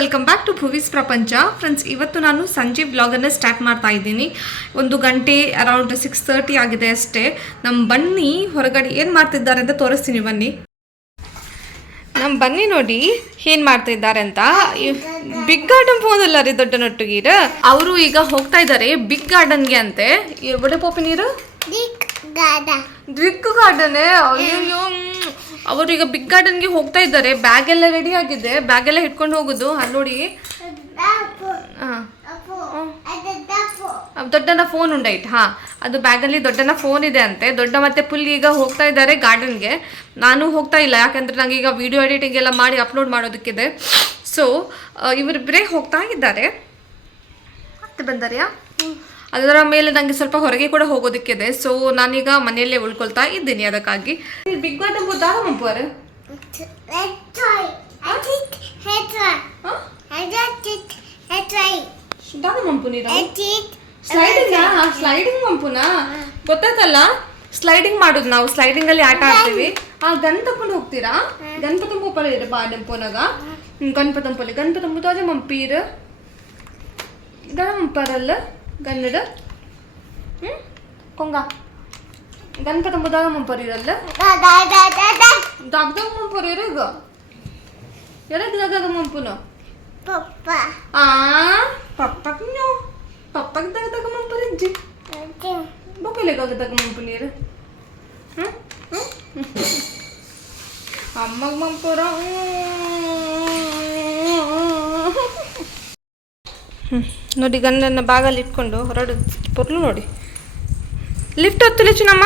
Welcome back to ಭುವೀಸ್ ಪ್ರಪಂಚ friends ಇವತ್ತು ನಾನು ಸಂಜೆ ಬ್ಲಾಗನ್ನು ಸ್ಟಾರ್ಟ್ ಮಾಡ್ತಾ ಇದ್ದೀನಿ. ಒಂದು ಗಂಟೆ ಅರೌಂಡ್ ಸಿಕ್ಸ್ ತರ್ಟಿ ಆಗಿದೆ ಅಷ್ಟೇ. ನಮ್ಮ ಬನ್ನಿ ಹೊರಗಡೆ ಏನು ಮಾಡ್ತಿದ್ದಾರೆ ಅಂತ ತೋರಿಸ್ತೀನಿ ಬನ್ನಿ. ನಮ್ಮ ಬನ್ನಿ ನೋಡಿ ಏನು ಮಾಡ್ತಾ ಇದ್ದಾರೆ ಅಂತ. ಬಿಗ್ ಗಾರ್ಡನ್ ಹೋದಲ್ಲ ರೀ ದೊಡ್ಡ ನೊಟ್ಟುಗೀರ ಅವರು ಈಗ ಹೋಗ್ತಾ ಇದ್ದಾರೆ ಬಿಗ್ ಗಾರ್ಡನ್ಗೆ ಅಂತೆ. ಬಡೆ ಪೋಪಿ ನೀರು. ಬಿಗ್ ಗಾರ್ಡನ್ ಅಯ್ಯೋ ಅವರು ಈಗ ಬಿಗ್ ಗಾರ್ಡನ್ಗೆ ಹೋಗ್ತಾ ಇದ್ದಾರೆ. ಬ್ಯಾಗ್ ಎಲ್ಲ ರೆಡಿ ಆಗಿದೆ. ಬ್ಯಾಗ್ ಎಲ್ಲ ಹಿಡ್ಕೊಂಡು ಹೋಗೋದು. ಅಲ್ಲಿ ನೋಡಿ. ದೊಡ್ಡನ ಫೋನ್ ಉಂಡೈಟ್ ಹಾ. ಅದು ಬ್ಯಾಗಲ್ಲಿ ದೊಡ್ಡನ ಫೋನ್ ಇದೆ ಅಂತೆ. ದೊಡ್ಡ ಮತ್ತೆ ಪುಲ್ಲಿ ಈಗ ಹೋಗ್ತಾ ಇದ್ದಾರೆ ಗಾರ್ಡನ್ಗೆ ನಾನು ಹೋಗ್ತಾ ಇಲ್ಲ. ಯಾಕಂದ್ರೆ ನಂಗೆ ಈಗ ವಿಡಿಯೋ ಎಡಿಟಿಂಗ್ ಎಲ್ಲ ಮಾಡಿ ಅಪ್ಲೋಡ್ ಮಾಡೋದಕ್ಕಿದೆ. ಸೊ ಇವರಿಬ್ಬರೇ ಹೋಗ್ತಾ ಇದ್ದಾರೆ. ಮತ್ತೆ ಬಂದಾರ್ಯಾ? ಅದರ ಮೇಲೆ ನನಗೆ ಸ್ವಲ್ಪ ಹೊರಗೆ ಕೂಡ ಹೋಗೋದಕ್ಕಿದೆ ಸೊ ನಾನೀಗ ಮನೆಯಲ್ಲೇ ಉಳ್ಕೊಳ್ತಾ ಇದ್ದೀನಿ ಅದಕ್ಕಾಗಿ ಬಿಗ್ ಬಾಟ್ ಎಂಬುದು ದಾರ ಮಂಪುವರು Let's try. I think let's try. I got it. Let's try. ದಾರ ಮಂಪು ನೀರು ಸ್ಲೈಡಿಂಗ್ ಸ್ಲೈಡಿಂಗ್ ಮಂಪುನಾ ಗೊತ್ತಾಯ್ತಲ್ಲ ಸ್ಲೈಡಿಂಗ್ ಮಾಡುದು ನಾವು ಸ್ಲೈಡಿಂಗ್ ಅಲ್ಲಿ ಆಟ ಆಡ್ತೀವಿ ಆ ಗನ್ ತಕೊಂಡು ಹೋಗ್ತೀರಾ ಗಣಪತಂಪು ಪಳಿ ಇರ ಬಾ ನೆಂಪುನಾಗ ಗಣಪತಂಪಲ್ಲಿ ಗಣಪತಂಪು ತಾಜೆ ಮಂಪೀರ್ ಗಣಪರಲ್ಲ ಗನ್ನಡ ಹ್ಮ್ ಕೊಂಗ ಗಣಪತಂಪುದಾಗ ಮಂಪರಿರಲ್ಲ Da da da da da. ದಾಗ್ದಾಗ ಮಂಪರಿರ ಈಗ ಎದಕ್ಕೆ ದಾಗ್ದಾಗ ಮಂಪುನು Papa. ಆ ಪಪ್ಪಕ್ ನೀವು ಪಪ್ಪಕ್ ದಾಗ್ದಾಗ ಮಂಪರಿಜ್ಜಿ I think. ಬೊಕ್ಕಲೆಗಾಗದಾಗ ಮಂಪು ನೀರು ಹ್ಮ್? ಹ್ಮ್? ಅಮ್ಮಗ್ ಮಂಪುರ ನೋಡಿ ಗನ್ನನ್ನು ಬಾಗಲ್ಲಿ ಇಟ್ಕೊಂಡು ಹೊರಡು ಪೊರ್ಲು ನೋಡಿ. ಲಿಫ್ಟ್ ಹೊತ್ತಲಿ ಚಿನ್ನಮ್ಮ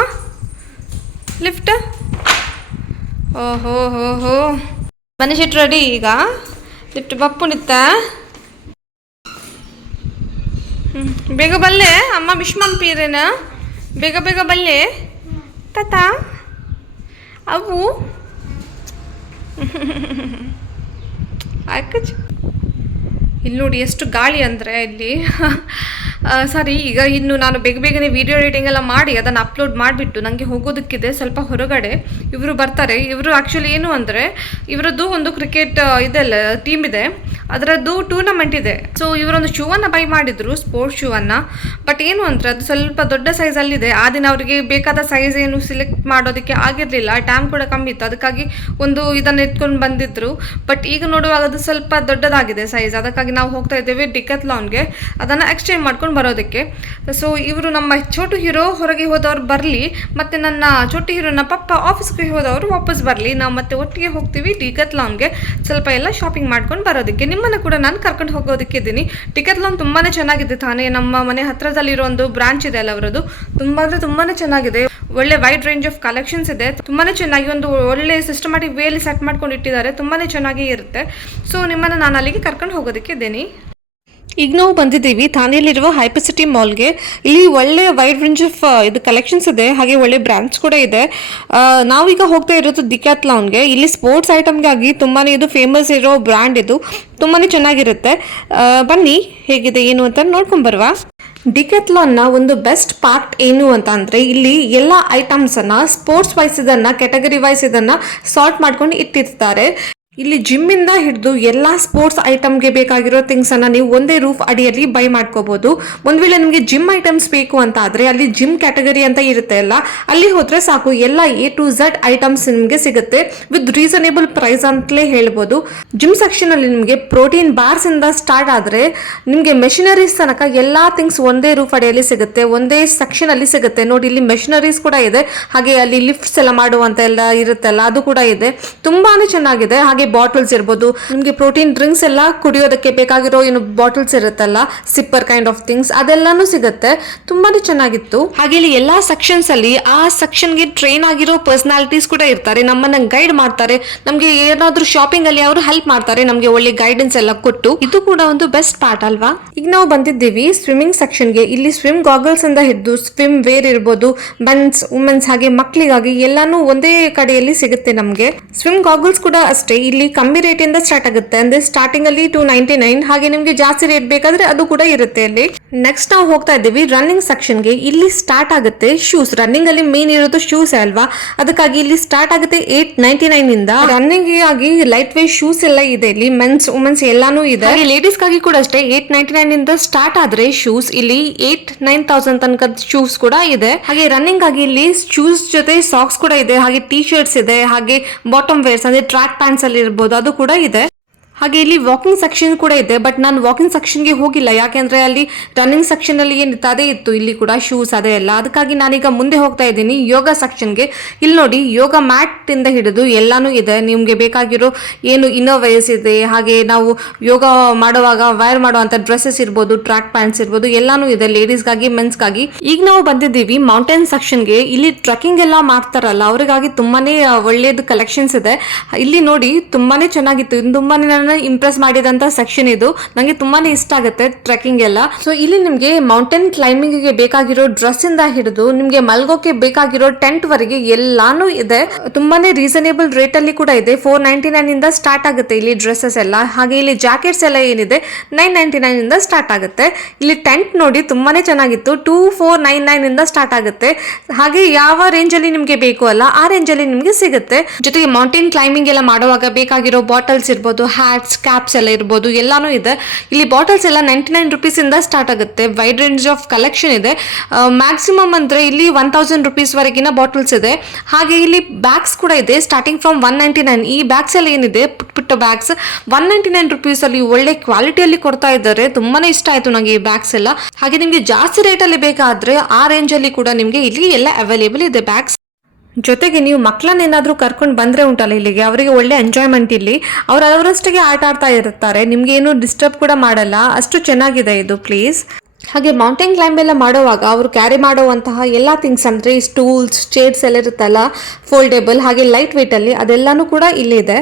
ಲಿಫ್ಟ್ ಓಹೋ ಹೋ ಹೋ ಮನೆ ಶೆಟ್ರು ರೆಡಿ ಈಗ? ಲಿಫ್ಟ್ ಬಪ್ಪು ನಿತ್ತ? ಹ್ಞೂ ಬೇಗ ಬಲ್ಲೆ. ಅಮ್ಮ ವಿಶ್ ಪೀರೇನ ಬೇಗ ಬೇಗ ಬಲ್ಲೆ. ತಾತ? ಅವು? ಆಕಚ್ ಇಲ್ಲಿ ನೋಡಿ ಎಷ್ಟು ಗಾಳಿ ಅಂದರೆ ಇಲ್ಲಿ. ಸರಿ, ಈಗ ಇನ್ನು ನಾನು ಬೇಗ ಬೇಗನೆ ವಿಡಿಯೋ ಎಡಿಟಿಂಗ್ ಎಲ್ಲ ಮಾಡಿ, ಅದನ್ನು ಅಪ್ಲೋಡ್ ಮಾಡಿಬಿಟ್ಟು ನನಗೆ ಹೋಗೋದಕ್ಕಿದೆ, ಸ್ವಲ್ಪ ಹೊರಗಡೆ. ಇವರು ಬರ್ತಾರೆ. ಇವರು ಆ್ಯಕ್ಚುಲಿ ಏನು ಅಂದರೆ, ಇವರದ್ದು ಒಂದು ಕ್ರಿಕೆಟ್ ಇದೆಲ್ಲ ಟೀಮ್ ಇದೆ. ಅದರದ್ದು ಟೂರ್ನಮೆಂಟ್ ಇದೆ. ಸೊ ಇವರೊಂದು ಶೂವನ್ನು ಬೈ ಮಾಡಿದ್ರು ಸ್ಪೋರ್ಟ್ಸ್ ಶೂವನ್ನು ಬಟ್ ಏನು ಅಂದ್ರೆ, ಅದು ಸ್ವಲ್ಪ ದೊಡ್ಡ ಸೈಜಲ್ಲಿದೆ ಆ ದಿನ ಅವರಿಗೆ ಬೇಕಾದ ಸೈಜ್ ಏನು ಸಿಲೆಕ್ಟ್ ಮಾಡೋದಕ್ಕೆ ಆಗಿರಲಿಲ್ಲ. ಟೈಮ್ ಕೂಡ ಕಮ್ಮಿ ಇತ್ತು. ಅದಕ್ಕಾಗಿ ಒಂದು ಇದನ್ನ ಎತ್ಕೊಂಡು ಬಂದಿದ್ರು. ಬಟ್ ಈಗ ನೋಡುವಾಗ ಅದು ಸ್ವಲ್ಪ ದೊಡ್ಡದಾಗಿದೆ ಸೈಜ್ ಅದಕ್ಕಾಗಿ ನಾವು ಹೋಗ್ತಾ ಇದ್ದೇವೆ ಡಿಕತ್ ಲಾನ್ಗೆ ಅದನ್ನು ಎಕ್ಸ್ಚೇಂಜ್ ಮಾಡ್ಕೊಂಡು ಬರೋದಕ್ಕೆ. ಸೊ ಇವರು ನಮ್ಮ ಚೋಟು ಹೀರೋ ಹೊರಗೆ ಹೋದವ್ರು ಬರಲಿ. ಮತ್ತು ನನ್ನ ಚೋಟು ಹೀರೋನ ಪಪ್ಪ ಆಫೀಸ್ಗೆ ಹೋದವರು ವಾಪಸ್ ಬರಲಿ. ನಾವು ಮತ್ತೆ ಒಟ್ಟಿಗೆ ಹೋಗ್ತೀವಿ ಡಿಕತ್ ಲಾನ್ಗೆ ಸ್ವಲ್ಪ ಎಲ್ಲ ಶಾಪಿಂಗ್ ಮಾಡ್ಕೊಂಡು ಬರೋದಕ್ಕೆ. ನಿಮ್ಮನ್ನು ಕೂಡ ನಾನು ಕರ್ಕೊಂಡು ಹೋಗೋದಕ್ಕಿದ್ದೀನಿ ಟಿಕೆಟ್ ಲೋನ್ ತುಂಬಾ ಚೆನ್ನಾಗಿದೆ ತಾನೇ. ನಮ್ಮ ಮನೆ ಹತ್ರದಲ್ಲಿರೋ ಒಂದು ಬ್ರಾಂಚ್ ಇದೆ ಅಲ್ಲ ಅವರದು ತುಂಬ ಅಂದರೆ ತುಂಬಾ ಚೆನ್ನಾಗಿದೆ. ಒಳ್ಳೆ ವೈಡ್ ರೇಂಜ್ ಆಫ್ ಕಲೆಕ್ಷನ್ಸ್ ಇದೆ. ತುಂಬಾ ಚೆನ್ನಾಗಿ ಒಂದು ಒಳ್ಳೆ ಸಿಸ್ಟಮ್ಯಾಟಿಕ್ ವೇಲಿ ಸೆಟ್ ಮಾಡ್ಕೊಂಡು ಇಟ್ಟಿದ್ದಾರೆ. ತುಂಬಾ ಚೆನ್ನಾಗಿ ಇರುತ್ತೆ. ಸೊ ನಿಮ್ಮನ್ನು ನಾನು ಅಲ್ಲಿಗೆ ಕರ್ಕೊಂಡು ಹೋಗೋದಕ್ಕೆ ಇದ್ದೀನಿ. ಈಗ ನಾವು ಬಂದಿದ್ದೀವಿ. ಥಾನೆಯಲ್ಲಿರುವ ಹೈಪಸಿಟಿ ಮಾಲ್ಗೆ ಇಲ್ಲಿ ಒಳ್ಳೆ ವೈಡ್ ರೇಂಜ್ ಆಫ್ ಇದು ಕಲೆಕ್ಷನ್ಸ್ ಇದೆ. ಹಾಗೆ ಒಳ್ಳೆ ಬ್ರ್ಯಾಂಡ್ಸ್ ಕೂಡ ಇದೆ. ನಾವೀಗ ಹೋಗ್ತಾ ಇರೋದು ದಿಕ್ಯಾತ್ಲಾನ್ಗೆ ಇಲ್ಲಿ ಸ್ಪೋರ್ಟ್ಸ್ ಐಟಮ್ಗಾಗಿ ತುಂಬಾ ಇದು ಫೇಮಸ್ ಇರೋ ಬ್ರ್ಯಾಂಡ್ ಇದು. ತುಂಬಾ ಚೆನ್ನಾಗಿರುತ್ತೆ. ಬನ್ನಿ, ಹೇಗಿದೆ, ಏನು ಅಂತ ನೋಡ್ಕೊಂಬರ್ವಾ ಡಿಕೆತ್ಲಾನ್ನ ಒಂದು ಬೆಸ್ಟ್ ಪಾರ್ಟ್ ಏನು ಅಂತ ಅಂದರೆ, ಇಲ್ಲಿ ಎಲ್ಲ ಐಟಮ್ಸನ್ನು ಸ್ಪೋರ್ಟ್ಸ್ ವೈಸ್ ಇದನ್ನು ಕ್ಯಾಟಗರಿ ವೈಸ್ ಇದನ್ನು ಸಾರ್ಟ್ ಮಾಡ್ಕೊಂಡು ಇಟ್ಟಿರ್ತಾರೆ. ಇಲ್ಲಿ ಜಿಮ್ ಇಂದ ಹಿಡಿದು ಎಲ್ಲ ಸ್ಪೋರ್ಟ್ಸ್ ಐಟಮ್ಗೆ ಬೇಕಾಗಿರೋ ಥಿಂಗ್ಸ್ ಅನ್ನ ನೀವು ಒಂದೇ ರೂಫ್ ಅಡಿಯಲ್ಲಿ ಬೈ ಮಾಡ್ಕೋಬಹುದು ಒಂದ್ ವೇಳೆ ನಿಮಗೆ ಜಿಮ್ ಐಟಮ್ಸ್ ಬೇಕು ಅಂತ ಆದ್ರೆ ಅಲ್ಲಿ ಜಿಮ್ ಕ್ಯಾಟಗರಿ ಅಂತ ಇರುತ್ತೆ ಅಲ್ಲ, ಅಲ್ಲಿ ಹೋದ್ರೆ ಸಾಕು, ಎಲ್ಲ ಎ ಟು ಝಡ್ ಐಟಮ್ಸ್ ನಿಮಗೆ ಸಿಗುತ್ತೆ. ವಿತ್ ರೀಸನೇಬಲ್ ಪ್ರೈಸ್ ಅಂತಲೇ ಹೇಳ್ಬೋದು. ಜಿಮ್ ಸೆಕ್ಷನ್ ಅಲ್ಲಿ ನಿಮಗೆ ಪ್ರೋಟೀನ್ ಬಾರ್ಸ್ ಇಂದ ಸ್ಟಾರ್ಟ್ ಆದ್ರೆ ನಿಮಗೆ ಮೆಷಿನರೀಸ್ ತನಕ ಎಲ್ಲಾ ಥಿಂಗ್ಸ್ ಒಂದೇ ರೂಫ್ ಅಡಿಯಲ್ಲಿ ಸಿಗುತ್ತೆ, ಒಂದೇ ಸೆಕ್ಷನ್ ಅಲ್ಲಿ ಸಿಗುತ್ತೆ. ನೋಡಿ, ಇಲ್ಲಿ ಮೆಷಿನರೀಸ್ ಕೂಡ ಇದೆ. ಹಾಗೆ ಅಲ್ಲಿ ಲಿಫ್ಟ್ಸ್ ಎಲ್ಲ ಮಾಡುವಂತ ಎಲ್ಲ ಇರುತ್ತಲ್ಲ, ಅದು ಕೂಡ ಇದೆ. ತುಂಬಾನೇ ಚೆನ್ನಾಗಿದೆ. ಹಾಗೆ ಬಾಟಲ್ಸ್ ಇರ್ಬೋದು, ನಿಮಗೆ ಪ್ರೋಟೀನ್ ಡ್ರಿಂಕ್ಸ್ ಎಲ್ಲ ಕುಡಿಯೋದಕ್ಕೆ ಬೇಕಾಗಿರೋ ಏನು ಬಾಟಲ್ಸ್ ಇರುತ್ತಲ್ಲ ಸಿಪ್ಪರ್ ಕೈಂಡ್ ಆಫ್ ಥಿಂಗ್ಸ್ ಅದೆಲ್ಲಾನು ಸಿಗುತ್ತೆ. ತುಂಬಾನೇ ಚೆನ್ನಾಗಿತ್ತು. ಹಾಗೆ ಇಲ್ಲಿ ಎಲ್ಲಾ ಸೆಕ್ಷನ್ಸ್ ಅಲ್ಲಿ ಆ ಸೆಕ್ಷನ್ಗೆ ಟ್ರೈನ್ ಆಗಿರೋ ಪರ್ಸನಾಲಿಟೀಸ್ ಕೂಡ ಇರ್ತಾರೆ. ನಮ್ಮನ್ನ ಗೈಡ್ ಮಾಡ್ತಾರೆ. ನಮಗೆ ಏನಾದ್ರೂ ಶಾಪಿಂಗ್ ಅಲ್ಲಿ ಅವರು ಹೆಲ್ಪ್ ಮಾಡ್ತಾರೆ. ನಮಗೆ ಒಳ್ಳೆ ಗೈಡೆನ್ಸ್ ಎಲ್ಲ ಕೊಟ್ಟು. ಇದು ಕೂಡ ಒಂದು ಬೆಸ್ಟ್ ಪಾರ್ಟ್ ಅಲ್ವಾ? ಈಗ ನಾವು ಬಂದಿದ್ದೀವಿ ಸ್ವಿಮ್ಮಿಂಗ್ ಸೆಕ್ಷನ್ಗೆ. ಇಲ್ಲಿ ಸ್ವಿಮ್ ಗಾಗಲ್ಸ್ ಇಂದ ಹಿಡಿದು ಸ್ವಿಮ್ ವೇರ್ ಇರ್ಬೋದು ಮೆನ್ಸ್ ವುಮೆನ್ಸ್ ಹಾಗೆ ಮಕ್ಕಳಿಗಾಗಿ ಎಲ್ಲಾನು ಒಂದೇ ಕಡೆಯಲ್ಲಿ ಸಿಗುತ್ತೆ ನಮಗೆ. ಸ್ವಿಮ್ ಗಾಗಲ್ಸ್ ಕೂಡ ಅಷ್ಟೇ. ಇಲ್ಲಿ ಕಮ್ಮಿ ರೇಟಿಂದ ಸ್ಟಾರ್ಟ್ ಆಗುತ್ತೆ. ಅಂದ್ರೆ ಸ್ಟಾರ್ಟಿಂಗ್ ಅಲ್ಲಿ ಟೂ ನೈಂಟಿ ನೈನ್ ಹಾಗೆ ನಿಮಗೆ ಜಾಸ್ತಿ ರೇಟ್ ಬೇಕಾದ್ರೆ ಅದು ಕೂಡ ಇರುತ್ತೆ ಅಲ್ಲಿ ನೆಕ್ಸ್ಟ್ ನಾವು ಹೋಗ್ತಾ ಇದ್ದೀವಿ ರನ್ನಿಂಗ್ ಸೆಕ್ಷನ್ಗೆ. ಇಲ್ಲಿ ಸ್ಟಾರ್ಟ್ ಆಗುತ್ತೆ ಶೂಸ್ ರನ್ನಿಂಗ್ ಅಲ್ಲಿ ಮೇನ್ ಇರೋದು ಶೂಸ್ ಅಲ್ವಾ? ಅದಕ್ಕಾಗಿ ಇಲ್ಲಿ ಸ್ಟಾರ್ಟ್ ಆಗುತ್ತೆ ಏಟ್ ನೈಂಟಿ ನೈನ್ ಇಂದ ರನ್ನಿಂಗ್ ಆಗಿ ಲೈಟ್ ವೇಟ್ ಶೂಸ್ ಎಲ್ಲ ಇದೆ ಇಲ್ಲಿ. ಮೆನ್ಸ್ ವುಮೆನ್ಸ್ ಎಲ್ಲಾನು ಇದೆ. ಲೇಡೀಸ್ಗಾಗಿ ಕೂಡ ಅಷ್ಟೇ ಏಟ್ ನೈಂಟಿ ನೈನ್ ಇಂದ ಸ್ಟಾರ್ಟ್ ಆದ್ರೆ ಶೂಸ್ ಇಲ್ಲಿ ಏಟ್ ನೈನ್ ತೌಸಂಡ್ ತನಕ ಶೂಸ್ ಕೂಡ ಇದೆ. ಹಾಗೆ ರನ್ನಿಂಗ್ ಆಗಿ ಇಲ್ಲಿ ಶೂಸ್ ಜೊತೆ ಸಾಕ್ಸ್ ಕೂಡ ಇದೆ. ಹಾಗೆ ಟಿ ಶರ್ಟ್ಸ್ ಇದೆ. ಹಾಗೆ ಬಾಟಮ್ ವೇರ್ಸ್ ಅಂದ್ರೆ ಟ್ರ್ಯಾಕ್ ಪ್ಯಾಂಟ್ಸ್ ಅಲ್ಲಿ ಇರ್ಬೋದು ಅದು ಕೂಡ ಇದೆ. ಹಾಗೆ ಇಲ್ಲಿ ವಾಕಿಂಗ್ ಸೆಕ್ಷನ್ ಕೂಡ ಇದೆ ಬಟ್ ನಾನು ವಾಕಿಂಗ್ ಸೆಕ್ಷನ್ಗೆ ಹೋಗಿಲ್ಲ. ಯಾಕೆಂದ್ರೆ ಅಲ್ಲಿ ರನ್ನಿಂಗ್ ಸೆಕ್ಷನ್ ಅಲ್ಲಿ ಏನಿತ್ತು ಅದೇ ಇತ್ತು, ಇಲ್ಲಿ ಕೂಡ ಶೂಸ್ ಅದೇ ಎಲ್ಲ. ಅದಕ್ಕಾಗಿ ನಾನೀಗ ಮುಂದೆ ಹೋಗ್ತಾ ಇದ್ದೀನಿ, ಯೋಗ ಸೆಕ್ಷನ್ಗೆ ಇಲ್ಲಿ ನೋಡಿ, ಯೋಗ ಮ್ಯಾಟ್ ಇಂದ ಹಿಡಿದು ಎಲ್ಲಾನು ಇದೆ. ನಿಮ್ಗೆ ಬೇಕಾಗಿರೋ ಏನು ಇನ್ನೋವೇಸ್ ಇದೆ, ಹಾಗೆ ನಾವು ಯೋಗ ಮಾಡುವಾಗ ವೈರ್ ಮಾಡುವಂತ ಡ್ರೆಸ್ಸಸ್ ಇರ್ಬೋದು ಟ್ರ್ಯಾಕ್ ಪ್ಯಾಂಟ್ಸ್ ಇರ್ಬೋದು, ಎಲ್ಲಾನು ಇದೆ ಲೇಡೀಸ್ಗಾಗಿ ಮೆನ್ಸ್ಗಾಗಿ ಈಗ ನಾವು ಬಂದಿದ್ದೀವಿ ಮೌಂಟೇನ್ ಸೆಕ್ಷನ್ಗೆ ಇಲ್ಲಿ ಟ್ರೆಕ್ಕಿಂಗ್ ಎಲ್ಲ ಮಾಡ್ತಾರಲ್ಲ, ಅವರಿಗಾಗಿ ತುಂಬಾನೇ ಒಳ್ಳೆಯದು ಕಲೆಕ್ಷನ್ಸ್ ಇದೆ. ಇಲ್ಲಿ ನೋಡಿ, ತುಂಬಾನೇ ಚೆನ್ನಾಗಿತ್ತು. ತುಂಬಾನೇ ನನ್ನ ಇಂಪ್ರೆಸ್ ಮಾಡಿದಂತ ಸೆಕ್ಷನ್ ಇದು. ನನಗೆ ತುಂಬಾನೇ ಇಷ್ಟ ಆಗುತ್ತೆ ಟ್ರೆಕ್ಕಿಂಗ್ ಎಲ್ಲ. ಸೊ ಇಲ್ಲಿ ನಿಮಗೆ ಮೌಂಟೇನ್ ಕ್ಲೈಂಬಿಂಗ್ಗೆ ಬೇಕಾಗಿರೋ ಡ್ರೆಸ್ ಇಂದ ಹಿಡಿದು ನಿಮ್ಗೆ ಮಲ್ಗೋಕೆ ಬೇಕಾಗಿರೋ ಟೆಂಟ್ ವರೆಗೆ ಎಲ್ಲಾನು ಇದೆ. ತುಂಬಾನೇ ರೀಸನೇಬಲ್ ರೇಟ್ ಅಲ್ಲಿ ಕೂಡ ಇದೆ. ಫೋರ್ ನೈಂಟಿ ನೈನ್ ಇಂದ ಸ್ಟಾರ್ಟ್ ಆಗುತ್ತೆ ಇಲ್ಲಿ ಡ್ರೆಸ್ಸಸ್ ಎಲ್ಲ. ಹಾಗೆ ಇಲ್ಲಿ ಜಾಕೆಟ್ಸ್ ಎಲ್ಲ ಏನಿದೆ ನೈನ್ ನೈಂಟಿ ನೈನ್ ಇಂದ ಸ್ಟಾರ್ಟ್ ಆಗುತ್ತೆ. ಇಲ್ಲಿ ಟೆಂಟ್ ನೋಡಿ ತುಂಬಾನೇ ಚೆನ್ನಾಗಿತ್ತು. ಟೂ ಫೋರ್ ನೈನ್ ನೈನ್ ಇಂದ ಸ್ಟಾರ್ಟ್ ಆಗುತ್ತೆ. ಹಾಗೆ ಯಾವ ರೇಂಜ್ ಅಲ್ಲಿ ನಿಮ್ಗೆ ಬೇಕು ಅಲ್ಲ, ಆ ರೇಂಜ್ ಅಲ್ಲಿ ನಿಮ್ಗೆ ಸಿಗುತ್ತೆ. ಜೊತೆಗೆ ಮೌಂಟೇನ್ ಕ್ಲೈಂಬಿಂಗ್ ಎಲ್ಲ ಮಾಡುವಾಗ ಬೇಕಾಗಿರೋ ಬಾಟಲ್ಸ್ ಇರ್ಬೋದು ಹ್ಯಾಟ್ಸ್ ಕ್ಯಾಪ್ಸ್ ಎಲ್ಲ ಇರ್ಬೋದು, ಎಲ್ಲಾನು ಇದೆ. ಇಲ್ಲಿ ಬಾಟಲ್ಸ್ ಎಲ್ಲ ನೈಂಟಿ ನೈನ್ ರುಪೀಸ್ ಇಂದ ಸ್ಟಾರ್ಟ್ ಆಗುತ್ತೆ. ವೈಡ್ ರೇಂಜ್ ಆಫ್ ಕಲೆಕ್ಷನ್ ಇದೆ. ಮ್ಯಾಕ್ಸಿಮಮ್ ಅಂದ್ರೆ ಇಲ್ಲಿ ಒನ್ ತೌಸಂಡ್ ರುಪೀಸ್ ವರೆಗಿನ ಬಾಟಲ್ಸ್ ಇದೆ. ಹಾಗೆ ಇಲ್ಲಿ ಬ್ಯಾಗ್ಸ್ ಕೂಡ ಇದೆ starting from one ninety nine ಈ ಬ್ಯಾಗ್ಸ್ ಎಲ್ಲ ಏನಿದೆ? ಪುಟ್ಟ ಪುಟ್ಟ bags one ninety nine rupees ಅಲ್ಲಿ ಒಳ್ಳೆ ಕ್ವಾಲಿಟಿಯಲ್ಲಿ ಕೊಡ್ತಾ ಇದ್ದಾರೆ. ತುಂಬಾನೇ ಇಷ್ಟ ಆಯ್ತು ನನಗೆ ಈ ಬ್ಯಾಗ್ಸ್ ಎಲ್ಲ. ಹಾಗೆ ನಿಮಗೆ ಜಾಸ್ತಿ ರೇಟಲ್ಲಿ ಬೇಕಾದ್ರೆ ಆ ರೇಂಜ್ ಅಲ್ಲಿ ಕೂಡ ನಿಮಗೆ ಇಲ್ಲಿ ಎಲ್ಲ ಅವೈಲೇಬಲ್ ಇದೆ ಬ್ಯಾಗ್ಸ್ ಜೊತೆಗೆ ನೀವು ಮಕ್ಕಳನ್ನೇನಾದರೂ ಕರ್ಕೊಂಡು ಬಂದರೆ ಉಂಟಲ್ಲ ಇಲ್ಲಿಗೆ, ಅವರಿಗೆ ಒಳ್ಳೆ ಎಂಜಾಯ್ಮೆಂಟ್ ಇಲ್ಲಿ. ಅವ್ರು ಅವರಷ್ಟಿಗೆ ಆಟ ಆಡ್ತಾ ಇರ್ತಾರೆ, ನಿಮಗೆ ಏನು ಡಿಸ್ಟರ್ಬ್ ಕೂಡ ಮಾಡಲ್ಲ. ಅಷ್ಟು ಚೆನ್ನಾಗಿದೆ ಇದು ಪ್ಲೀಸ್ ಹಾಗೆ ಮೌಂಟೇನ್ ಕ್ಲೈಂಬ್ ಎಲ್ಲ ಮಾಡುವಾಗ ಅವರು ಕ್ಯಾರಿ ಮಾಡುವಂತಹ ಎಲ್ಲ ಥಿಂಗ್ಸ್ ಅಂದರೆ ಸ್ಟೂಲ್ಸ್ ಚೇರ್ಸ್ ಎಲ್ಲ ಇರುತ್ತಲ್ಲ ಫೋಲ್ಡೇಬಲ್ ಹಾಗೆ ಲೈಟ್ ವೇಟಲ್ಲಿ ಅದೆಲ್ಲನೂ ಕೂಡ ಇಲ್ಲಿದೆ.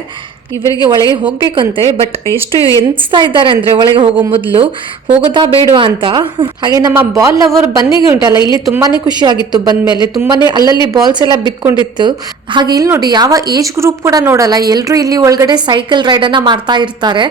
ಇವರಿಗೆ ಒಳಗೆ ಹೋಗ್ಬೇಕಂತೆ ಬಟ್ ಎಷ್ಟು ಎನ್ಸ್ತಾ ಇದ್ದಾರೆ ಅಂದ್ರೆ ಒಳಗೆ ಹೋಗೋ ಮೊದಲು ಹೋಗೋದಾ ಬೇಡವಾ ಅಂತ. ಹಾಗೆ ನಮ್ಮ ಬಾಲ್ ಲವರ್ ಬನ್ನಿಗೆ ಉಂಟಲ್ಲ, ಇಲ್ಲಿ ತುಂಬಾನೇ ಖುಷಿ ಆಗಿತ್ತು ಬಂದ್ಮೇಲೆ, ತುಂಬಾನೇ ಅಲ್ಲಲ್ಲಿ ಬಾಲ್ಸ್ ಎಲ್ಲ ಬಿತ್ಕೊಂಡಿತ್ತು. ಹಾಗೆ ಇಲ್ಲಿ ನೋಡಿ, ಯಾವ ಏಜ್ ಗ್ರೂಪ್ ಕೂಡ ನೋಡಲ್ಲ ಎಲ್ಲರೂ ಇಲ್ಲಿ ಒಳಗಡೆ ಸೈಕಲ್ ರೈಡ್ ಅನ್ನ ಮಾಡ್ತಾ ಇರ್ತಾರೆ.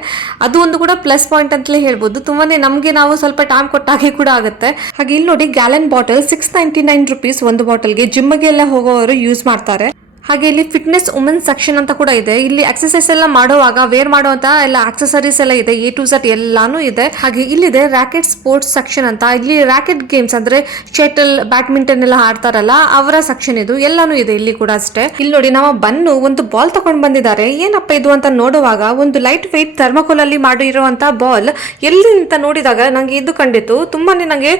ಅದು ಒಂದು ಕೂಡ ಪ್ಲಸ್ ಪಾಯಿಂಟ್ ಅಂತಲೇ ಹೇಳ್ಬೋದು. ತುಂಬಾನೇ ನಮಗೆ ನಾವು ಸ್ವಲ್ಪ ಟೈಮ್ ಕೊಟ್ಟಾಗೆ ಕೂಡ ಆಗುತ್ತೆ. ಹಾಗೆ ಇಲ್ಲಿ ನೋಡಿ gallon bottle six ninety nine rupees ಒಂದು ಬಾಟಲ್ಗೆ ಜಿಮ್ಗೆಲ್ಲ ಹೋಗೋವರು ಯೂಸ್ ಮಾಡ್ತಾರೆ. ಹಾಗೆ ಇಲ್ಲಿ ಫಿಟ್ನೆಸ್ ವುಮೆನ್ ಸೆಕ್ಷನ್ ಅಂತ ಕೂಡ ಇದೆ. ಇಲ್ಲಿ ಎಕ್ಸರ್ಸೈಸ್ ಎಲ್ಲ ಮಾಡುವಾಗ ವೇರ್ ಮಾಡುವಂತ ಎಲ್ಲ ಆಕ್ಸೆಸರೀಸ್ ಎಲ್ಲ ಇದೆ ಎ ಟು ಝಟ್ ಎಲ್ಲಾನು ಇದೆ. ಹಾಗೆ ಇಲ್ಲಿದೆ ರ್ಯಾಕೆಟ್ ಸ್ಪೋರ್ಟ್ಸ್ ಸೆಕ್ಷನ್ ಅಂತ. ಇಲ್ಲಿ ರ್ಯಾಕೆಟ್ ಗೇಮ್ಸ್ ಅಂದ್ರೆ ಶಟಲ್ ಬ್ಯಾಡ್ಮಿಂಟನ್ ಎಲ್ಲ ಆಡ್ತಾರಲ್ಲ, ಅವರ ಸೆಕ್ಷನ್ ಇದು. ಎಲ್ಲಾನು ಇದೆ ಇಲ್ಲಿ ಕೂಡ ಅಷ್ಟೇ. ಇಲ್ಲಿ ನೋಡಿ ನಾವು ಬನ್ನು ಒಂದು ಬಾಲ್ ತಗೊಂಡ್ ಬಂದಿದ್ದಾರೆ. ಏನಪ್ಪ ಇದು ಅಂತ ನೋಡುವಾಗ ಒಂದು ಲೈಟ್ ವೆಯ್ಟ್ ಥರ್ಮಕೋಲ್ ಅಲ್ಲಿ ಮಾಡಿರುವಂತ ಬಾಲ್ ಎಲ್ಲಿ ಅಂತ ನೋಡಿದಾಗ ನಂಗೆ ಇದು ಕಂಡಿತು. ತುಂಬಾನೇ ನಂಗೆ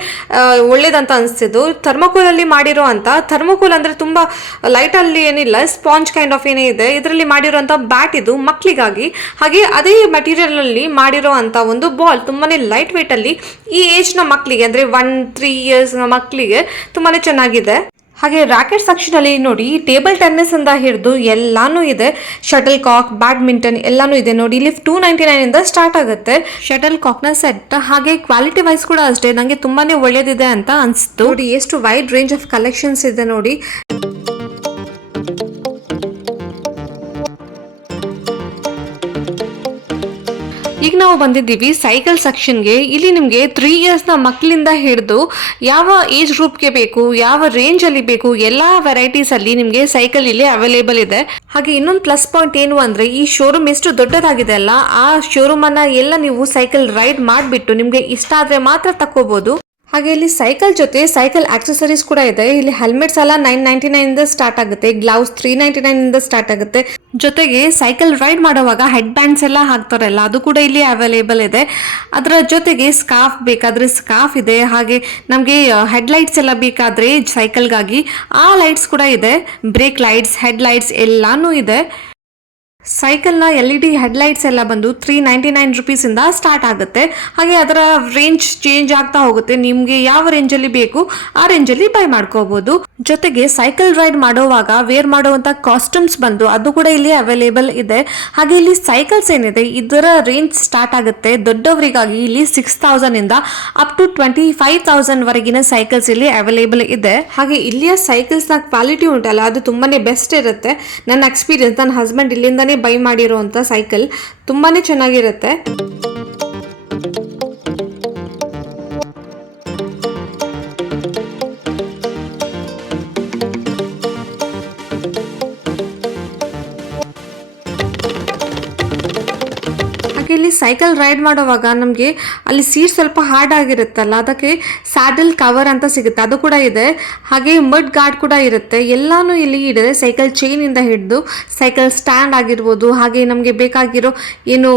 ಒಳ್ಳೇದಂತ ಅನಿಸ್ತಿದ್ದು ಥರ್ಮಕೋಲ್ ಅಲ್ಲಿ ಮಾಡಿರೋ ಥರ್ಮಕೋಲ್ ಅಂದ್ರೆ ತುಂಬಾ ಲೈಟ್ ಅಲ್ಲಿ ಏನಿಲ್ಲ ಸ್ಪಾಂಜ್ ಕೈಂಡ್ ಆಫ್ ಏನೇ ಇದೆ, ಇದರಲ್ಲಿ ಮಾಡಿರುವಂತಹ ಬ್ಯಾಟ್ ಇದು ಮಕ್ಕಳಿಗಾಗಿ ಹಾಗೆ ಅದೇ ಮೆಟೀರಿಯಲ್ ಅಲ್ಲಿ ಮಾಡಿರೋ ಒಂದು ಬಾಲ್ ತುಂಬಾನೇ ಲೈಟ್ ವೇಟ್ ಅಲ್ಲಿ ಈ ಏಜ್ನ ಮಕ್ಕಳಿಗೆ ಅಂದ್ರೆ ಒನ್ ತ್ರೀ ಇಯರ್ಸ್ ಮಕ್ಕಳಿಗೆ ತುಂಬಾನೇ ಚೆನ್ನಾಗಿದೆ. ಹಾಗೆ ರಾಕೆಟ್ ಸೆಕ್ಷನ್ ಅಲ್ಲಿ ನೋಡಿ ಟೇಬಲ್ ಟೆನ್ನಿಸ್ ಇಂದ ಹಿಡಿದು ಎಲ್ಲಾನು ಇದೆ. ಶಟಲ್ ಕಾಕ್ ಬ್ಯಾಡ್ಮಿಂಟನ್ ಎಲ್ಲಾನು ಇದೆ. ನೋಡಿ, ಇಲ್ಲಿ ಟೂ ನೈಂಟಿ ನೈನ್ ಇಂದ ಸ್ಟಾರ್ಟ್ ಆಗುತ್ತೆ. ಶಟಲ್ ಕಾಕ್ನ ಸೆಟ್ ಹಾಗೆ ಕ್ವಾಲಿಟಿ ವೈಸ್ ಕೂಡ ಅಷ್ಟೇ. ನಂಗೆ ತುಂಬಾನೇ ಒಳ್ಳೇದಿದೆ ಅಂತ ಅನ್ಸುತ್ತೆ ನೋಡಿ, ಎಷ್ಟು ವೈಡ್ ರೇಂಜ್ ಆಫ್ ಕಲೆಕ್ಷನ್ಸ್ ಇದೆ ನೋಡಿ. ಈಗ ನಾವು ಬಂದಿದ್ದೀವಿ ಸೈಕಲ್ ಸೆಕ್ಷನ್ಗೆ ಇಲ್ಲಿ ನಿಮಗೆ ತ್ರೀ ಇಯರ್ಸ್ನ ಮಕ್ಕಳಿಂದ ಹಿಡಿದು ಯಾವ ಏಜ್ ಗ್ರೂಪ್ಗೆ ಬೇಕು, ಯಾವ ರೇಂಜ್ ಅಲ್ಲಿ ಬೇಕು, ಎಲ್ಲ ವೆರೈಟೀಸ್ ಅಲ್ಲಿ ನಿಮಗೆ ಸೈಕಲ್ ಇಲ್ಲಿ ಅವೈಲೇಬಲ್ ಇದೆ. ಹಾಗೆ ಇನ್ನೊಂದು ಪ್ಲಸ್ ಪಾಯಿಂಟ್ ಏನು ಅಂದ್ರೆ ಈ ಶೋರೂಮ್ ಎಷ್ಟು ದೊಡ್ಡದಾಗಿದೆ ಅಲ್ಲ, ಆ ಶೋರೂಮ್ ಅನ್ನ ಎಲ್ಲ ನೀವು ಸೈಕಲ್ ರೈಡ್ ಮಾಡಿಬಿಟ್ಟು ನಿಮಗೆ ಇಷ್ಟ ಆದ್ರೆ ಮಾತ್ರ ತಕ್ಕೋಬಹುದು ಹಾಗೆ ಇಲ್ಲಿ ಸೈಕಲ್ ಜೊತೆ ಸೈಕಲ್ ಆಕ್ಸೆಸರೀಸ್ ಕೂಡ ಇದೆ. ಇಲ್ಲಿ ಹೆಲ್ಮೆಟ್ಸ್ ಎಲ್ಲ ನೈನ್ ನೈಂಟಿ ನೈನ್ ಇಂದ ಸ್ಟಾರ್ಟ್ ಆಗುತ್ತೆ. ಗ್ಲೌಸ್ ತ್ರೀ ನೈಂಟಿ ನೈನ್ ಇಂದ ಸ್ಟಾರ್ಟ್ ಆಗುತ್ತೆ. ಜೊತೆಗೆ ಸೈಕಲ್ ರೈಡ್ ಮಾಡುವಾಗ ಹೆಡ್ ಬ್ಯಾಂಡ್ಸ್ ಎಲ್ಲ ಹಾಕ್ತಾರಲ್ಲ, ಅದು ಕೂಡ ಇಲ್ಲಿ ಅವೈಲೇಬಲ್ ಇದೆ. ಅದರ ಜೊತೆಗೆ ಸ್ಕಾಫ್ ಬೇಕಾದ್ರೆ ಸ್ಕಾಫ್ ಇದೆ. ಹಾಗೆ ನಮಗೆ ಹೆಡ್ ಲೈಟ್ಸ್ ಎಲ್ಲ ಬೇಕಾದ್ರೆ ಸೈಕಲ್ಗಾಗಿ ಆ ಲೈಟ್ಸ್ ಕೂಡ ಇದೆ. ಬ್ರೇಕ್ ಲೈಟ್ಸ್ ಹೆಡ್ ಲೈಟ್ಸ್ ಎಲ್ಲಾನು ಇದೆ. ಸೈಕಲ್ನ ಎಲ್ ಇ ಡಿ ಹೆಡ್ಲೈಟ್ಸ್ ಎಲ್ಲ ಬಂದು ತ್ರೀ ನೈಂಟಿ ನೈನ್ ರುಪೀಸಿಂದ ಸ್ಟಾರ್ಟ್ ಆಗುತ್ತೆ. ಹಾಗೆ ಅದರ ರೇಂಜ್ ಚೇಂಜ್ ಆಗ್ತಾ ಹೋಗುತ್ತೆ. ನಿಮಗೆ ಯಾವ ರೇಂಜಲ್ಲಿ ಬೇಕು ಆ ರೇಂಜಲ್ಲಿ ಬೈ ಮಾಡ್ಕೋಬಹುದು ಜೊತೆಗೆ ಸೈಕಲ್ ರೈಡ್ ಮಾಡುವಾಗ ವೇರ್ ಮಾಡುವಂತ ಕಾಸ್ಟ್ಯೂಮ್ಸ್ ಬಂದು ಅದು ಕೂಡ ಇಲ್ಲಿ ಅವೈಲೇಬಲ್ ಇದೆ. ಹಾಗೆ ಇಲ್ಲಿ ಸೈಕಲ್ಸ್ ಏನಿದೆ, ಇದರ ರೇಂಜ್ ಸ್ಟಾರ್ಟ್ ಆಗುತ್ತೆ. ದೊಡ್ಡವರಿಗಾಗಿ ಇಲ್ಲಿ ಸಿಕ್ಸ್ ತೌಸಂಡ್ ಇಂದ up to twenty five thousand ವರೆಗಿನ ಸೈಕಲ್ಸ್ ಇಲ್ಲಿ ಅವೈಲೇಬಲ್ ಇದೆ. ಹಾಗೆ ಇಲ್ಲಿಯ ಸೈಕಲ್ಸ್ನ ಕ್ವಾಲಿಟಿ ಉಂಟಲ್ಲ, ಅದು ತುಂಬಾನೇ ಬೆಸ್ಟ್ ಇರುತ್ತೆ. ನನ್ನ ಎಕ್ಸ್ಪೀರಿಯನ್ಸ್ ನನ್ನ ಹಸ್ಬೆಂಡ್ ಇಲ್ಲಿಂದಾನೇ ನಾನೇ ಬೈ ಮಾಡಿರೋವಂಥ ಸೈಕಲ್ ತುಂಬಾ ಚೆನ್ನಾಗಿರುತ್ತೆ. ಇಲ್ಲಿ ಸೈಕಲ್ ರೈಡ್ ಮಾಡುವಾಗ ನಮಗೆ ಅಲ್ಲಿ ಸೀಟ್ ಸ್ವಲ್ಪ ಹಾರ್ಡ್ ಆಗಿರುತ್ತಲ್ಲ, ಅದಕ್ಕೆ ಸ್ಯಾಡಲ್ ಕವರ್ ಅಂತ ಸಿಗುತ್ತೆ, ಅದು ಕೂಡ ಇದೆ. ಹಾಗೆ ಮಡ್ ಗಾರ್ಡ್ ಕೂಡ ಇರುತ್ತೆ. ಎಲ್ಲಾನು ಇಲ್ಲಿ ಇದೆ ಸೈಕಲ್ ಚೈನ್ ಇಂದ ಹಿಡಿದು ಸೈಕಲ್ ಸ್ಟ್ಯಾಂಡ್ ಆಗಿರ್ಬೋದು, ಹಾಗೆ ನಮಗೆ ಬೇಕಾಗಿರೋ ಏನು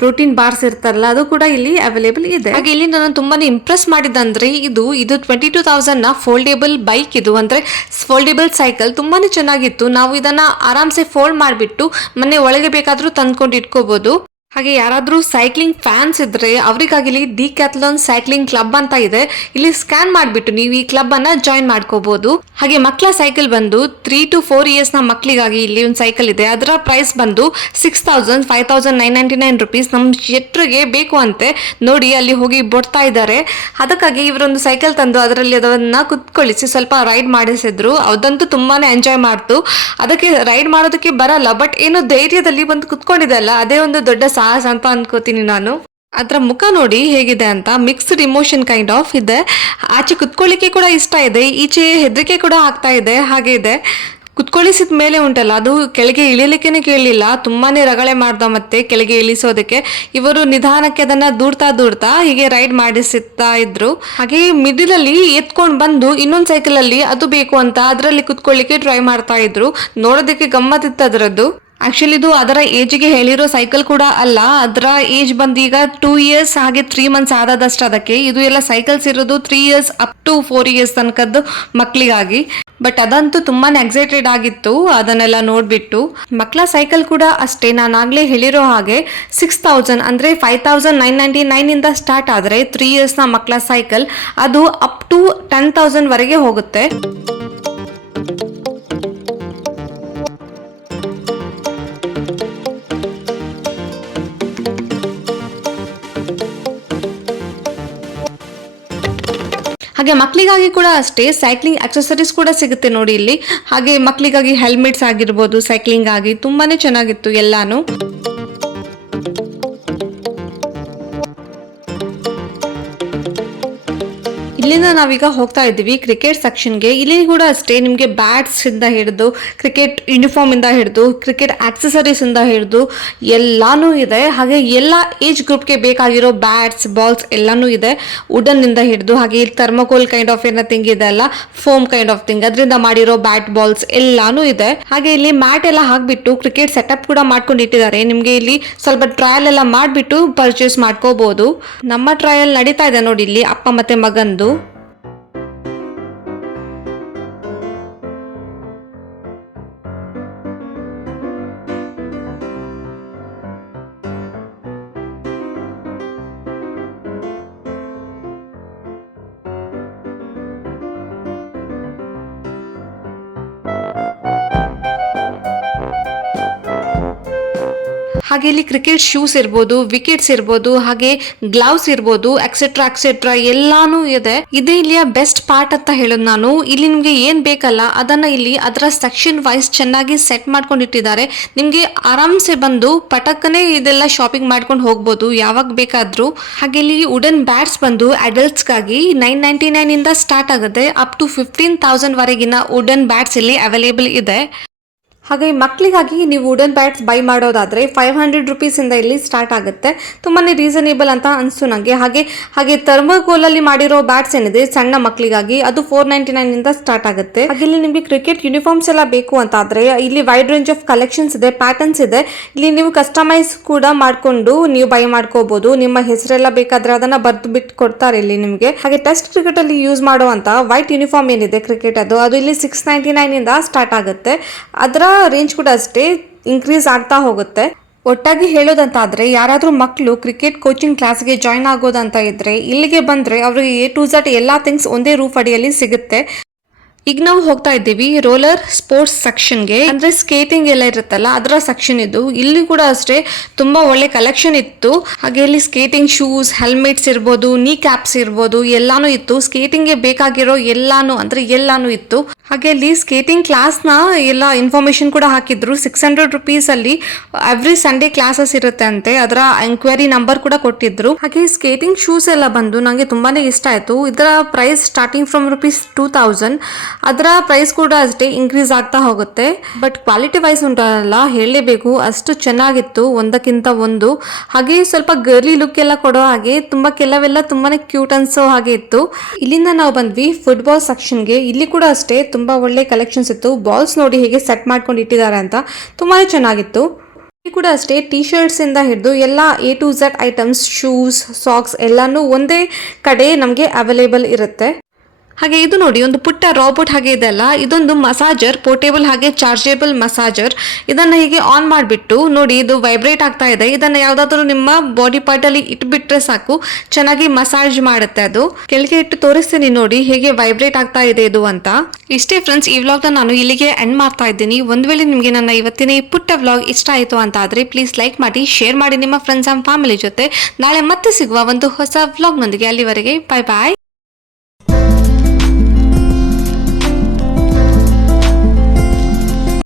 ಪ್ರೋಟೀನ್ ಬಾರ್ಸ್ ಇರ್ತಾರಲ್ಲ, ಅದು ಕೂಡ ಇಲ್ಲಿ ಅವೈಲೇಬಲ್ ಇದೆ. ಹಾಗೆ ಇಲ್ಲಿ ನಾನು ತುಂಬಾನೇ ಇಂಪ್ರೆಸ್ ಮಾಡಿದಂದ್ರೆ ಇದು ಇದು ಟ್ವೆಂಟಿ ಟೂ ತೌಸಂಡ್ನ ಫೋಲ್ಡೇಬಲ್ ಬೈಕ್ ಇದು. ಅಂದ್ರೆ ಫೋಲ್ಡೇಬಲ್ ಸೈಕಲ್ ತುಂಬಾನೇ ಚೆನ್ನಾಗಿತ್ತು. ನಾವು ಇದನ್ನ ಆರಾಮ್ಸೆ ಫೋಲ್ಡ್ ಮಾಡಿಬಿಟ್ಟು ಮನೆ ಒಳಗೆ ಬೇಕಾದ್ರೂ ತಂದ್ಕೊಂಡು ಇಟ್ಕೋಬಹುದು ಹಾಗೆ ಯಾರಾದರೂ ಸೈಕ್ಲಿಂಗ್ ಫ್ಯಾನ್ಸ್ ಇದ್ರೆ ಅವರಿಗಾಗಿಲಿ ದಿ ಕ್ಯಾಥಲಾನ್ ಸೈಕ್ಲಿಂಗ್ ಕ್ಲಬ್ ಅಂತ ಇದೆ. ಇಲ್ಲಿ ಸ್ಕ್ಯಾನ್ ಮಾಡಿಬಿಟ್ಟು ನೀವು ಈ ಕ್ಲಬ್ ಅನ್ನ ಜಾಯಿನ್ ಮಾಡ್ಕೋಬಹುದು ಹಾಗೆ ಮಕ್ಕಳ ಸೈಕಲ್ ಬಂದು ತ್ರೀ ಟು ಫೋರ್ ಇಯರ್ಸ್ನ ಮಕ್ಕಳಿಗಾಗಿ ಇಲ್ಲಿ ಒಂದು ಸೈಕಲ್ ಇದೆ. ಅದರ ಪ್ರೈಸ್ ಬಂದು six thousand five thousand nine ninety nine rupees ನಮ್ಮ ಶೆಟ್ರಿಗೆ ಬೇಕು ಅಂತೆ. ನೋಡಿ ಅಲ್ಲಿ ಹೋಗಿ ಬೊಡ್ತಾ ಇದ್ದಾರೆ. ಅದಕ್ಕಾಗಿ ಇವರೊಂದು ಸೈಕಲ್ ತಂದು ಅದರಲ್ಲಿ ಅದನ್ನ ಕುತ್ಕೊಳಿಸಿ ಸ್ವಲ್ಪ ರೈಡ್ ಮಾಡಿಸಿದ್ರು. ಅದಂತೂ ತುಂಬಾನೇ ಎಂಜಾಯ್ ಮಾಡ್ತು. ಅದಕ್ಕೆ ರೈಡ್ ಮಾಡೋದಕ್ಕೆ ಬರಲ್ಲ ಬಟ್ ಏನು ಧೈರ್ಯದಲ್ಲಿ ಬಂದು ಕೂತ್ಕೊಂಡಿದಲ್ಲ, ಅದೇ ಒಂದು ದೊಡ್ಡ ಸಾಹಸ ಅಂತ ಅನ್ಕೋತೀನಿ ನಾನು. ಅದರ ಮುಖ ನೋಡಿ ಹೇಗಿದೆ ಅಂತ ಮಿಕ್ಸ್ಡ್ ಇಮೋಷನ್ ಕೈಂಡ್ ಆಫ್ ಇದೆ. ಆಚೆ ಕುತ್ಕೊಳ್ಳಿಕ್ಕೆ ಕೂಡ ಇಷ್ಟ ಇದೆ, ಈಚೆ ಹೆದರಿಕೆ ಕೂಡ ಆಗ್ತಾ ಇದೆ, ಹಾಗೆ ಇದೆ. ಕುತ್ಕೊಳ್ಳಿಸಿದ ಮೇಲೆ ಉಂಟಲ್ಲ, ಅದು ಕೆಳಗೆ ಇಳಿಲಿಕ್ಕೆ ಕೇಳಲಿಲ್ಲ ತುಂಬಾ ರಗಳೆ ಮಾಡ್ದ ಮತ್ತೆ ಕೆಳಗೆ ಇಳಿಸೋದಕ್ಕೆ. ಇವರು ನಿಧಾನಕ್ಕೆ ಅದನ್ನ ದೂಡ್ತಾ ದೂಡ್ತಾ ಹೀಗೆ ರೈಡ್ ಮಾಡಿಸುತ್ತಾ ಇದ್ರು. ಹಾಗೆ ಮಿಡಿಲ್ ಅಲ್ಲಿ ಎತ್ಕೊಂಡು ಬಂದು ಇನ್ನೊಂದು ಸೈಕಲ್ ಅಲ್ಲಿ ಅದು ಬೇಕು ಅಂತ ಅದರಲ್ಲಿ ಕುತ್ಕೊಳ್ಳಿಕ್ಕೆ ಟ್ರೈ ಮಾಡ್ತಾ ಇದ್ರು. ನೋಡೋದಕ್ಕೆ ಗಮ್ಮತ್ತಿತ್ತು ಅದರದ್ದು. ಆಕ್ಚುಲಿ ಇದು ಅದರ ಏಜ್ಗೆ ಹೇಳಿರೋ ಸೈಕಲ್ ಕೂಡ ಅಲ್ಲ. ಅದರ ಏಜ್ ಬಂದು ಈಗ ಟೂ ಇಯರ್ಸ್ ಹಾಗೆ ತ್ರೀ ಮಂತ್ಸ್ ಆದದಷ್ಟು ಅದಕ್ಕೆ. ಇದು ಎಲ್ಲ ಸೈಕಲ್ಸ್ ಇರೋದು three years up to four years ತನಕದ್ದು ಮಕ್ಕಳಿಗಾಗಿ ಬಟ್ ಅದಂತೂ ತುಂಬಾನೇ ಎಕ್ಸೈಟೆಡ್ ಆಗಿತ್ತು. ಅದನ್ನೆಲ್ಲ ನೋಡ್ಬಿಟ್ಟು. ಮಕ್ಕಳ ಸೈಕಲ್ ಕೂಡ ಅಷ್ಟೇ. ನಾನು ಆಗ್ಲೇ ಹೇಳಿರೋ ಹಾಗೆ ಸಿಕ್ಸ್ ತೌಸಂಡ್ ಅಂದ್ರೆ five thousand nine ninety nine ಇಂದ ಸ್ಟಾರ್ಟ್ ಆದ್ರೆ ತ್ರೀ ಇಯರ್ಸ್ನ ಮಕ್ಕಳ ಸೈಕಲ್ ಅದು ಅಪ್ ಟು ಟೆನ್ ತೌಸಂಡ್ವರೆಗೆ ಹೋಗುತ್ತೆ. ಹಾಗೆ ಮಕ್ಕಳಿಗಾಗಿ ಕೂಡ ಅಷ್ಟೇ ಸೈಕ್ಲಿಂಗ್ ಅಕ್ಸೆಸರೀಸ್ ಕೂಡ ಸಿಗುತ್ತೆ ನೋಡಿ ಇಲ್ಲಿ. ಹಾಗೆ ಮಕ್ಕಳಿಗಾಗಿ ಹೆಲ್ಮೆಟ್ಸ್ ಆಗಿರ್ಬೋದು ಸೈಕ್ಲಿಂಗ್ ಆಗಿ ತುಂಬಾನೇ ಚೆನ್ನಾಗಿತ್ತು ಎಲ್ಲಾನು. ಇಲ್ಲಿಂದ ನಾವೀಗ ಹೋಗ್ತಾ ಇದ್ದೀವಿ ಕ್ರಿಕೆಟ್ ಸೆಕ್ಷನ್ಗೆ ಇಲ್ಲಿ ಕೂಡ ಅಷ್ಟೇ ನಿಮಗೆ ಬ್ಯಾಟ್ಸ್ ಇಂದ ಹಿಡಿದು ಕ್ರಿಕೆಟ್ ಯೂನಿಫಾರ್ಮ್ ಇಂದ ಹಿಡಿದು ಕ್ರಿಕೆಟ್ ಆಕ್ಸೆಸರೀಸ್ ಇಂದ ಹಿಡಿದು ಎಲ್ಲಾನು ಇದೆ. ಹಾಗೆ ಎಲ್ಲ ಏಜ್ ಗ್ರೂಪ್ಗೆ ಬೇಕಾಗಿರೋ ಬ್ಯಾಟ್ಸ್ ಬಾಲ್ಸ್ ಎಲ್ಲಾನು ಇದೆ. ವುಡನ್ ಇಂದ ಹಿಡಿದು, ಹಾಗೆ ಇಲ್ಲಿ ಥರ್ಮಕೋಲ್ ಕೈಂಡ್ ಆಫ್ ಏನೋ ಥಿಂಗ್ ಇದೆ ಅಲ್ಲ ಫೋಮ್ ಕೈಂಡ್ ಆಫ್ ಥಿಂಗ್ ಅದರಿಂದ ಮಾಡಿರೋ ಬ್ಯಾಟ್ ಬಾಲ್ಸ್ ಎಲ್ಲಾನು ಇದೆ. ಹಾಗೆ ಇಲ್ಲಿ ಮ್ಯಾಟ್ ಎಲ್ಲ ಹಾಕ್ಬಿಟ್ಟು ಕ್ರಿಕೆಟ್ ಸೆಟಪ್ ಕೂಡ ಮಾಡ್ಕೊಂಡು ಇಟ್ಟಿದ್ದಾರೆ. ನಿಮಗೆ ಇಲ್ಲಿ ಸ್ವಲ್ಪ ಟ್ರಯಲ್ ಎಲ್ಲ ಮಾಡಿಬಿಟ್ಟು ಪರ್ಚೇಸ್ ಮಾಡ್ಕೋಬಹುದು ನಮ್ಮ ಟ್ರಯಲ್ ನಡೀತಾ ಇದೆ ನೋಡಿ ಇಲ್ಲಿ, ಅಪ್ಪ ಮತ್ತೆ ಮಗಂದು. ಹಾಗೆ ಇಲ್ಲಿ ಕ್ರಿಕೆಟ್ ಶೂಸ್ ಇರ್ಬೋದು ವಿಕೆಟ್ಸ್ ಇರ್ಬೋದು, ಹಾಗೆ ಗ್ಲೌಸ್ ಇರ್ಬೋದು ಎಕ್ಸೆಟ್ರಾ ಎಕ್ಸೆಟ್ರಾ ಎಲ್ಲಾನು ಇದೆ. ಇದೇ ಇಲ್ಲಿಯ ಬೆಸ್ಟ್ ಪಾರ್ಟ್ ಅಂತ ಹೇಳೋದು ನಾನು. ಇಲ್ಲಿ ನಿಮ್ಗೆ ಏನ್ ಬೇಕಲ್ಲ, ಅದನ್ನ ಇಲ್ಲಿ ಅದರ ಸೆಕ್ಷನ್ ವೈಸ್ ಚೆನ್ನಾಗಿ ಸೆಟ್ ಮಾಡ್ಕೊಂಡಿಟ್ಟಿದ್ದಾರೆ ನಿಮ್ಗೆ ಆರಾಮ್ಸೆ ಬಂದು ಪಟಕ್ಕನೆ ಇದೆಲ್ಲ ಶಾಪಿಂಗ್ ಮಾಡ್ಕೊಂಡು ಹೋಗ್ಬೋದು, ಯಾವಾಗ ಬೇಕಾದ್ರೂ. ಹಾಗೆ ಇಲ್ಲಿ ವುಡನ್ ಬ್ಯಾಟ್ಸ್ ಬಂದು ಅಡಲ್ಟ್ಸ್ಗಾಗಿ ನೈನ್ ನೈನ್ಟಿ ನೈನ್ ಇಂದ ಸ್ಟಾರ್ಟ್ ಆಗುತ್ತೆ ಅಪ್ ಟು ಫಿಫ್ಟೀನ್ ತೌಸಂಡ್ ವರೆಗಿನ ವುಡನ್ ಬ್ಯಾಟ್ಸ್ ಇಲ್ಲಿ ಅವೈಲೇಬಲ್ ಇದೆ. ಹಾಗೆ ಮಕ್ಕಳಿಗಾಗಿ ನೀವು ವುಡನ್ ಬ್ಯಾಟ್ಸ್ ಬೈ ಮಾಡೋದಾದರೆ ಫೈವ್ ಹಂಡ್ರೆಡ್ ರುಪೀಸಿಂದ ಇಲ್ಲಿ ಸ್ಟಾರ್ಟ್ ಆಗುತ್ತೆ. ತುಂಬಾ ರೀಸನೇಬಲ್ ಅಂತ ಅನಿಸ್ತು ನನಗೆ ಹಾಗೆ ಹಾಗೆ ಥರ್ಮೋಕೋಲಲ್ಲಿ ಮಾಡಿರೋ ಬ್ಯಾಟ್ಸ್ ಏನಿದೆ, ಸಣ್ಣ ಮಕ್ಕಳಿಗಾಗಿ ಅದು ಫೋರ್ ನೈಂಟಿ ನೈನಿಂದ ಸ್ಟಾರ್ಟ್ ಆಗುತ್ತೆ. ಹಾಗೆ ನಿಮಗೆ ಕ್ರಿಕೆಟ್ ಯೂನಿಫಾರ್ಮ್ಸ್ ಎಲ್ಲ ಬೇಕು ಅಂತ ಆದರೆ ಇಲ್ಲಿ ವೈಡ್ ರೇಂಜ್ ಆಫ್ ಕಲೆಕ್ಷನ್ಸ್ ಇದೆ ಪ್ಯಾಟರ್ನ್ಸ್ ಇದೆ. ಇಲ್ಲಿ ನೀವು ಕಸ್ಟಮೈಸ್ ಕೂಡ ಮಾಡಿಕೊಂಡು ನೀವು ಬೈ ಮಾಡ್ಕೋಬಹುದು ನಿಮ್ಮ ಹೆಸರೆಲ್ಲ ಬೇಕಾದ್ರೆ ಅದನ್ನ ಬರ್ದು ಬಿಟ್ಟು ಕೊಡ್ತಾರೆ ಇಲ್ಲಿ ನಿಮಗೆ. ಹಾಗೆ ಟೆಸ್ಟ್ ಕ್ರಿಕೆಟ್ ಅಲ್ಲಿ ಯೂಸ್ ಮಾಡುವಂತ ವೈಟ್ ಯೂನಿಫಾರ್ಮ್ ಏನಿದೆ ಕ್ರಿಕೆಟ್ ಅದು ಅದು ಇಲ್ಲಿ ಸಿಕ್ಸ್ ನೈಂಟಿ ನೈನ್ ಇಂದ ಸ್ಟಾರ್ಟ್ ಆಗುತ್ತೆ. ಅದರ ರೇಂಜ್ ಕೂಡ ಅಷ್ಟೇ ಇನ್ಕ್ರೀಸ್ ಆಗ್ತಾ ಹೋಗುತ್ತೆ. ಒಟ್ಟಾಗಿ ಹೇಳೋದಂತಾದ್ರೆ, ಯಾರಾದರೂ ಮಕ್ಕಳು ಕ್ರಿಕೆಟ್ ಕೋಚಿಂಗ್ ಕ್ಲಾಸ್ಗೆ ಜಾಯ್ನ್ ಆಗೋದಂತ ಇದ್ರೆ, ಇಲ್ಲಿಗೆ ಬಂದ್ರೆ ಅವರಿಗೆ ಎ ಟು ಝಟ್ ಎಲ್ಲ ಥಿಂಗ್ಸ್ ಒಂದೇ ರೂಫ್ ಅಡಿಯಲ್ಲಿ ಸಿಗುತ್ತೆ. ಈಗ ನಾವು ಹೋಗ್ತಾ ಇದ್ದೀವಿ ರೋಲರ್ ಸ್ಪೋರ್ಟ್ಸ್ ಸೆಕ್ಷನ್ಗೆ. ಅಂದ್ರೆ ಸ್ಕೇಟಿಂಗ್ ಎಲ್ಲ ಇರುತ್ತಲ್ಲ, ಅದರ ಸೆಕ್ಷನ್ ಇದು. ಇಲ್ಲಿ ಕೂಡ ಅಷ್ಟೇ ತುಂಬಾ ಒಳ್ಳೆ ಕಲೆಕ್ಷನ್ ಇತ್ತು. ಹಾಗೆ ಇಲ್ಲಿ ಸ್ಕೇಟಿಂಗ್ ಶೂಸ್, ಹೆಲ್ಮೆಟ್ಸ್ ಇರ್ಬೋದು ನೀ ಕ್ಯಾಪ್ಸ್ ಇರ್ಬೋದು, ಎಲ್ಲಾನು ಇತ್ತು. ಸ್ಕೇಟಿಂಗ್ಗೆ ಬೇಕಾಗಿರೋ ಎಲ್ಲಾನು, ಅಂದ್ರೆ ಎಲ್ಲಾನು ಇತ್ತು. ಹಾಗೆ ಇಲ್ಲಿ ಸ್ಕೇಟಿಂಗ್ ಕ್ಲಾಸ್ನ ಎಲ್ಲ ಇನ್ಫಾರ್ಮೇಶನ್ ಕೂಡ ಹಾಕಿದ್ರು. ಸಿಕ್ಸ್ ಹಂಡ್ರೆಡ್ ರುಪೀಸ್ ಅಲ್ಲಿ ಎವ್ರಿ ಸಂಡೇ ಕ್ಲಾಸಸ್ ಇರುತ್ತೆ ಅಂತೆ ಅದರ ಎಂಕ್ವೈರಿ ನಂಬರ್ ಕೂಡ ಕೊಟ್ಟಿದ್ರು. ಹಾಗೆ ಸ್ಕೇಟಿಂಗ್ ಶೂಸ್ ಎಲ್ಲ ಬಂದು ನನಗೆ ತುಂಬಾನೇ ಇಷ್ಟ ಆಯ್ತು. ಇದರ price starting from rupees two thousand ಅದರ ಪ್ರೈಸ್ ಕೂಡ ಅಷ್ಟೇ ಇನ್ಕ್ರೀಸ್ ಆಗ್ತಾ ಹೋಗುತ್ತೆ. ಬಟ್ ಕ್ವಾಲಿಟಿ ವೈಸ್ ಉಂಟಲ್ಲ, ಹೇಳಲೇಬೇಕು, ಅಷ್ಟು ಚೆನ್ನಾಗಿತ್ತು, ಒಂದಕ್ಕಿಂತ ಒಂದು. ಹಾಗೆ ಸ್ವಲ್ಪ ಗರ್ಲಿ ಲುಕ್ ಎಲ್ಲ ಕೊಡೋ ಹಾಗೆ, ತುಂಬ ಕೆಲವೆಲ್ಲ ತುಂಬಾನೇ ಕ್ಯೂಟ್ ಅನ್ಸೋ ಹಾಗೆ ಇತ್ತು. ಇಲ್ಲಿಂದ ನಾವು ಬಂದ್ವಿ ಫುಟ್ಬಾಲ್ ಸೆಕ್ಷನ್ಗೆ ಇಲ್ಲಿ ಕೂಡ ಅಷ್ಟೇ ತುಂಬಾ ಒಳ್ಳೆ ಕಲೆಕ್ಷನ್ಸ್ ಇತ್ತು. ಬಾಲ್ಸ್ ನೋಡಿ ಹೇಗೆ ಸೆಟ್ ಮಾಡ್ಕೊಂಡು ಇಟ್ಟಿದ್ದಾರೆ ಅಂತ ತುಂಬಾನೇ ಚೆನ್ನಾಗಿತ್ತು. ಇಲ್ಲಿ ಕೂಡ ಅಷ್ಟೇ ಟಿ ಶರ್ಟ್ಸ್ ಇಂದ ಹಿಡಿದು ಎಲ್ಲ A to Z items shoes socks ಎಲ್ಲಾನು ಒಂದೇ ಕಡೆ ನಮಗೆ ಅವೈಲೇಬಲ್ ಇರುತ್ತೆ. ಹಾಗೆ ಇದು ನೋಡಿ, ಒಂದು ಪುಟ್ಟ ರಾಬೋಟ್ ಹಾಗೆ ಇದೆ ಅಲ್ಲ, ಇದೊಂದು ಮಸಾಜರ್ ಪೋರ್ಟೇಬಲ್ ಹಾಗೆ ಚಾರ್ಜೇಬಲ್ ಮಸಾಜರ್ ಇದನ್ನ ಹೀಗೆ ಆನ್ ಮಾಡಿಬಿಟ್ಟು ನೋಡಿ, ಇದು ವೈಬ್ರೇಟ್ ಆಗ್ತಾ ಇದೆ. ಇದನ್ನ ಯಾವ್ದಾದ್ರು ನಿಮ್ಮ ಬಾಡಿ ಪಾರ್ಟ್ ಅಲ್ಲಿ ಇಟ್ಬಿಟ್ರೆ ಸಾಕು, ಚೆನ್ನಾಗಿ ಮಸಾಜ್ ಮಾಡುತ್ತೆ ಅದು. ಕೆಳಗೆ ಇಟ್ಟು ತೋರಿಸ್ತೀನಿ ನೋಡಿ, ಹೇಗೆ ವೈಬ್ರೇಟ್ ಆಗ್ತಾ ಇದೆ ಇದು ಅಂತ. ಇಷ್ಟೇ ಫ್ರೆಂಡ್ಸ್ ಈ ವ್ಲಾಗ್ನ ನಾನು ಇಲ್ಲಿಗೆ ಎಂಡ್ ಮಾಡ್ತಾ ಇದ್ದೀನಿ. ಒಂದ್ ವೇಳೆ ನಿಮಗೆ ನನ್ನ ಇವತ್ತಿನ ಈ ಪುಟ್ಟ ವ್ಲಾಗ್ ಇಷ್ಟ ಆಯಿತು ಅಂತ ಆದ್ರೆ ಪ್ಲೀಸ್ ಲೈಕ್ ಮಾಡಿ ಶೇರ್ ಮಾಡಿ ನಿಮ್ಮ ಫ್ರೆಂಡ್ಸ್ ಅಂಡ್ ಫ್ಯಾಮಿಲಿ ಜೊತೆ. ನಾಳೆ ಮತ್ತೆ ಸಿಗುವ ಒಂದು ಹೊಸ ವ್ಲಾಗ್ನೊಂದಿಗೆ ಅಲ್ಲಿವರೆಗೆ ಬಾಯ್ ಬಾಯ್